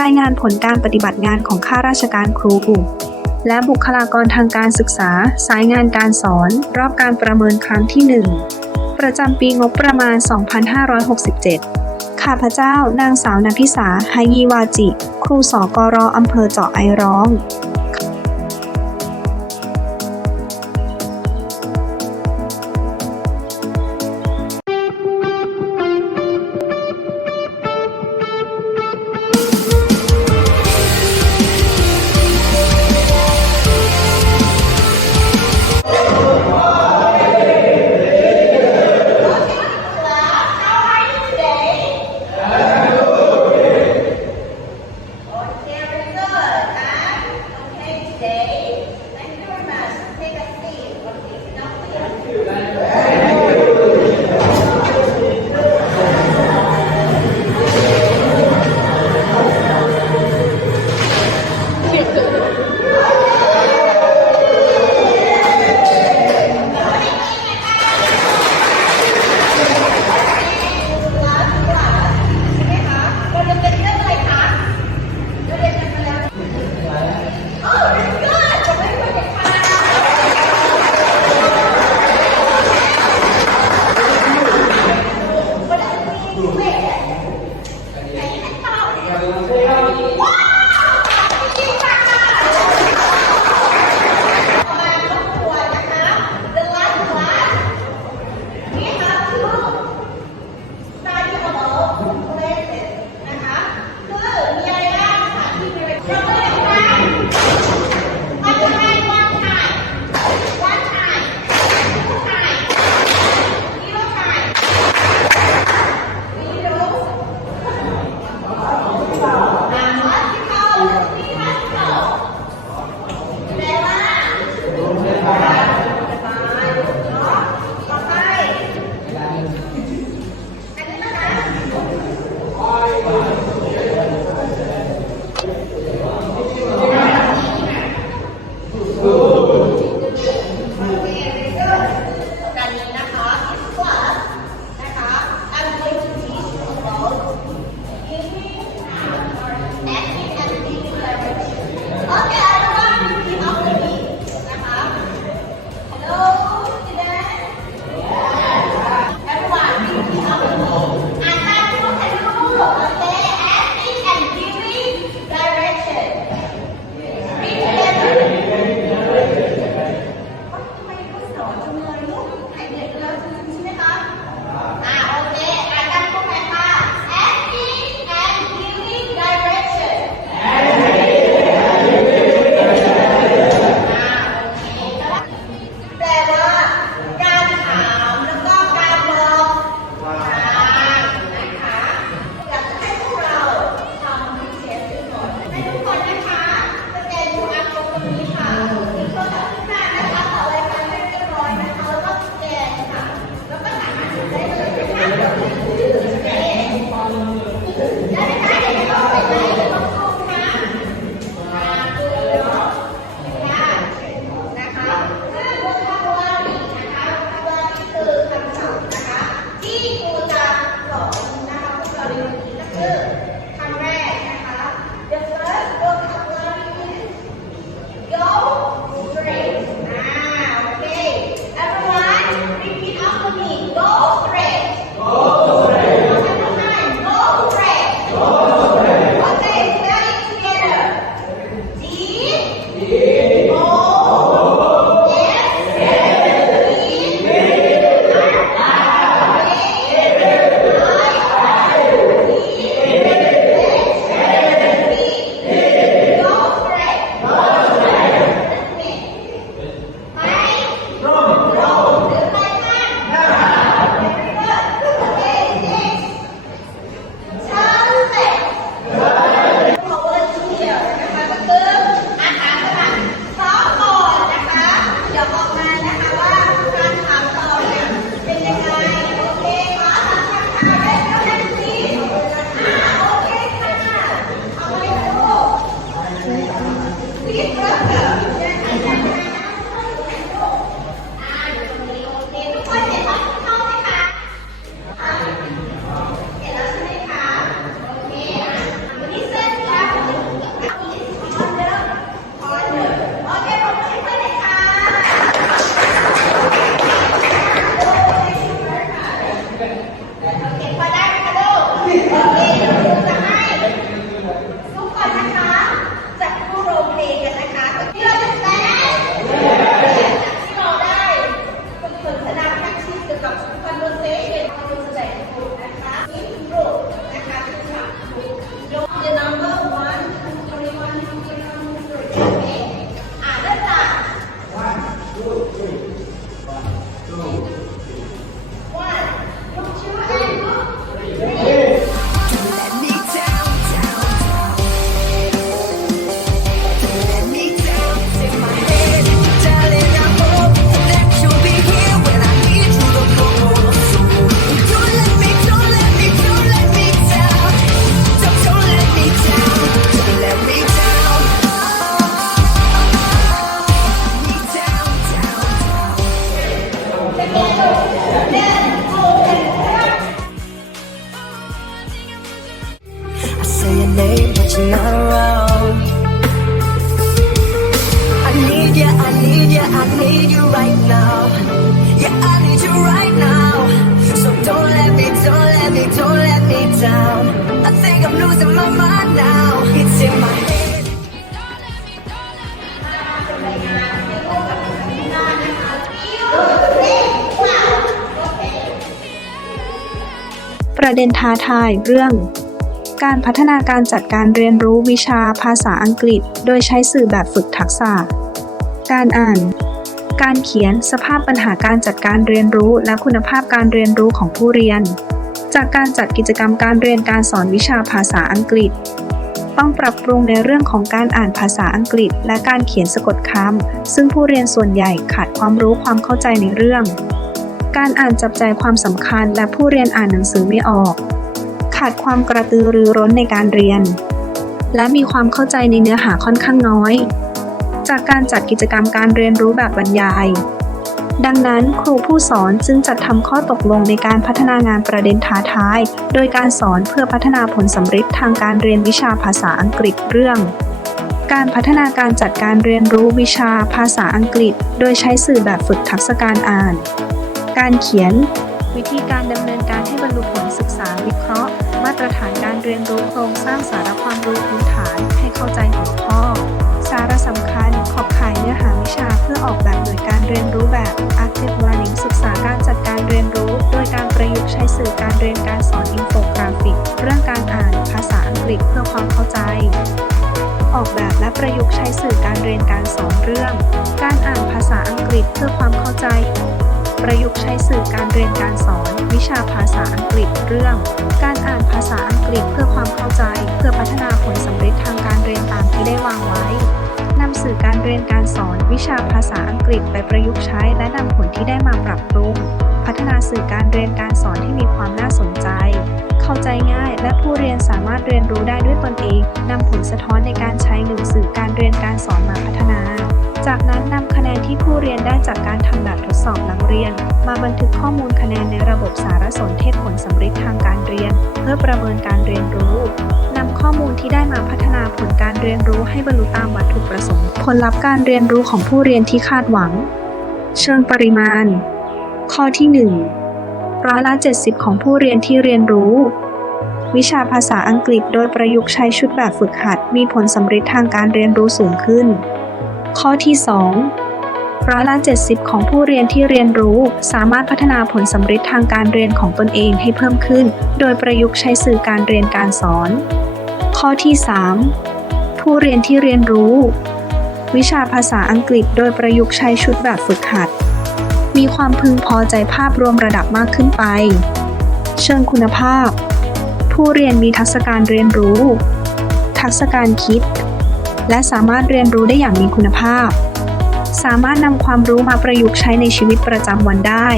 รายงานผลการปฏิบัติงานของข้าราชการครูและบุคลากรทางการศึกษา สายงานการสอน รอบการประเมินครั้งที่ 1 ประจำปีงบประมาณ 2567 ข้าพเจ้านางสาวนภิสาไฮยีวาจิ ครูสอกรออำเภอเจาะไอร้อง เก็บมาได้ไหมคะลูกมีจะให้ซุปก่อนนะคะ ประเด็นท้าทายเรื่อง การพัฒนาการจัดการเรียนรู้วิชาภาษาอังกฤษ โดยใช้สื่อแบบฝึกทักษะ การอ่าน การเขียนสภาพปัญหาการจัดการเรียนรู้และคุณภาพการเรียนรู้ของผู้เรียน จากการจัดกิจกรรมการเรียนการสอนวิชาภาษาอังกฤษต้องปรับปรุงในเรื่องของการอ่านภาษาอังกฤษ และการเขียนสะกดคำซึ่งผู้เรียนส่วนใหญ่ขาดความรู้ความเข้าใจในเรื่อง การอ่านจับใจความสำคัญและผู้เรียนอ่านหนังสือไม่ออก ขาดความกระตือรือร้นในการเรียน และมีความเข้าใจในเนื้อหาค่อนข้างน้อย จากการจัดกิจกรรมการเรียนรู้แบบบรรยาย ดังนั้นครูผู้สอนจึงจัดทำข้อตกลงในการพัฒนางานประเด็นท้าทาย โดยการสอนเพื่อพัฒนาผลสำเร็จทางการเรียนวิชาภาษาอังกฤษเรื่องการพัฒนาการจัดการเรียนรู้วิชาภาษาอังกฤษ โดยใช้สื่อแบบฝึกทักษะการอ่าน การเขียน วิธีการดำเนินการให้บรรลุผลศึกษาวิเคราะห์ มาตรฐานการเรียนรู้โครงสร้างสาระความรู้พื้นฐานให้เข้าใจหัวข้อ สาระสำคัญ ขอบข่ายเนื้อหาวิชาเพื่อออกแบบหน่วยการเรียนรู้แบบ active learning ศึกษาการจัดการเรียนรู้ โดยการประยุกต์ใช้สื่อการเรียนการสอนอินโฟกราฟิก เรื่องการอ่านภาษาอังกฤษเพื่อความเข้าใจออกแบบและประยุกต์ใช้สื่อการเรียนการสอนเรื่อง การอ่านภาษาอังกฤษเพื่อความเข้าใจ ประยุกต์ใช้สื่อการเรียนการสอน วิชาภาษาอังกฤษเรื่อง การอ่านภาษาอังกฤษเพื่อความเข้าใจ เพื่อพัฒนาผลสำเร็จทางการเรียนตามที่ได้วางไว้นำสื่อการเรียนการสอน วิชาภาษาอังกฤษไปประยุกต์ใช้ และนำผลที่ได้มาปรับปรุง พัฒนาสื่อการเรียนการสอนให้มีความน่าสนใจ เข้าใจง่าย และผู้เรียนสามารถเรียนรู้ได้ด้วยตนเองนำผลสะท้อนในการใช้หนึ่งสื่อการเรียน ที่ผู้เรียนได้จากการทำแบบทดสอบหลังเรียน มาบันทึกข้อมูลคะแนนในระบบสารสนเทศผลสำเร็จทางการเรียน เพื่อประเมินการเรียนรู้นำข้อมูลที่ได้มาพัฒนาผลการเรียนรู้ให้บรรลุตามวัตถุประสงค์ ผลลัพธ์การเรียนรู้ของผู้เรียนที่คาดหวัง เชิงปริมาณ ข้อที่ 1 ร้อยละ 70 ของผู้เรียนที่เรียนรู้วิชาภาษาอังกฤษโดยประยุกต์ใช้ชุดแบบฝึกหัด มีผลสำเร็จทางการเรียนรู้สูงขึ้น ข้อที่ 2 ร้อยละ 70 ของผู้เรียนที่เรียนรู้ สามารถพัฒนาผลสำเร็จทางการเรียนของตนเองให้เพิ่มขึ้น โดยประยุกต์ใช้สื่อการเรียนการสอน ข้อที่ 3 ผู้เรียนที่เรียนรู้ วิชาภาษาอังกฤษ โดยประยุกต์ใช้ชุดแบบฝึกหัด มีความพึงพอใจภาพรวมระดับมากขึ้นไป เชิงคุณภาพ ผู้เรียนมีทักษะการเรียนรู้ ทักษะการคิด และสามารถเรียนรู้ได้อย่างมีคุณภาพ สามารถนำความรู้มาประยุกต์ใช้ในชีวิตประจำวันได้